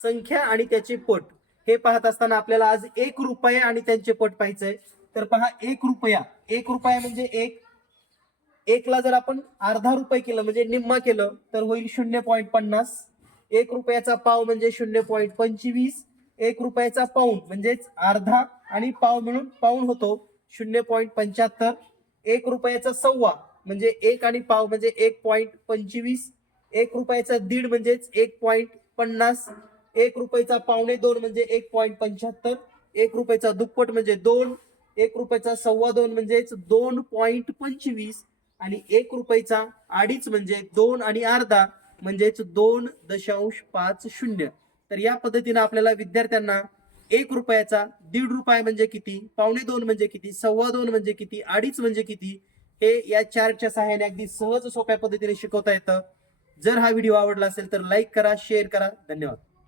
संख्या आणि त्याचे पट हे पाहत असताना आपल्याला आज 1 रुपया आणि त्यांचे पट पाहायचंय. तर पहा 1 रुपया म्हणजे एकला जर आपण अर्धा रुपये केलं म्हणजे निम्मा केलं तर होईल 0.50. 1 रुपयाचा पाव म्हणजे 0.25. 1 रुपयाचा पाऊण म्हणजेच अर्धा आणि पाव मिळून पाऊण होतो 0.75. 1 रुपयाचा सव्वा म्हणजे एक आणि पाव म्हणजे 1.25. 1 रुपयाचा दीड म्हणजेच 1.50. 1 रुपयाचा पावणे दोन म्हणजे 1.75. 1 रुपयाचा दुप्पट म्हणजे 2. 1 रुपयाचा सव्वा दोन म्हणजेच 2.25 आणि 1 रुपयाचा अडीच म्हणजे 2 आणि अर्धा म्हणजेच 2.50. तर या पद्धतीने आपल्याला विद्यार्थ्यांना 1 रुपयाचा, दीड रुपये म्हणजे किती, पावणे दोन म्हणजे किती, सव्वा दोन म्हणजे किती, अडीच म्हणजे किती हे या चार्टच्या सहाय्याने अगदी सहज सोप्या पद्धतीने शिकवता येतं. जर हा व्हिडिओ आवडला असेल तर लाईक करा, शेअर करा. धन्यवाद.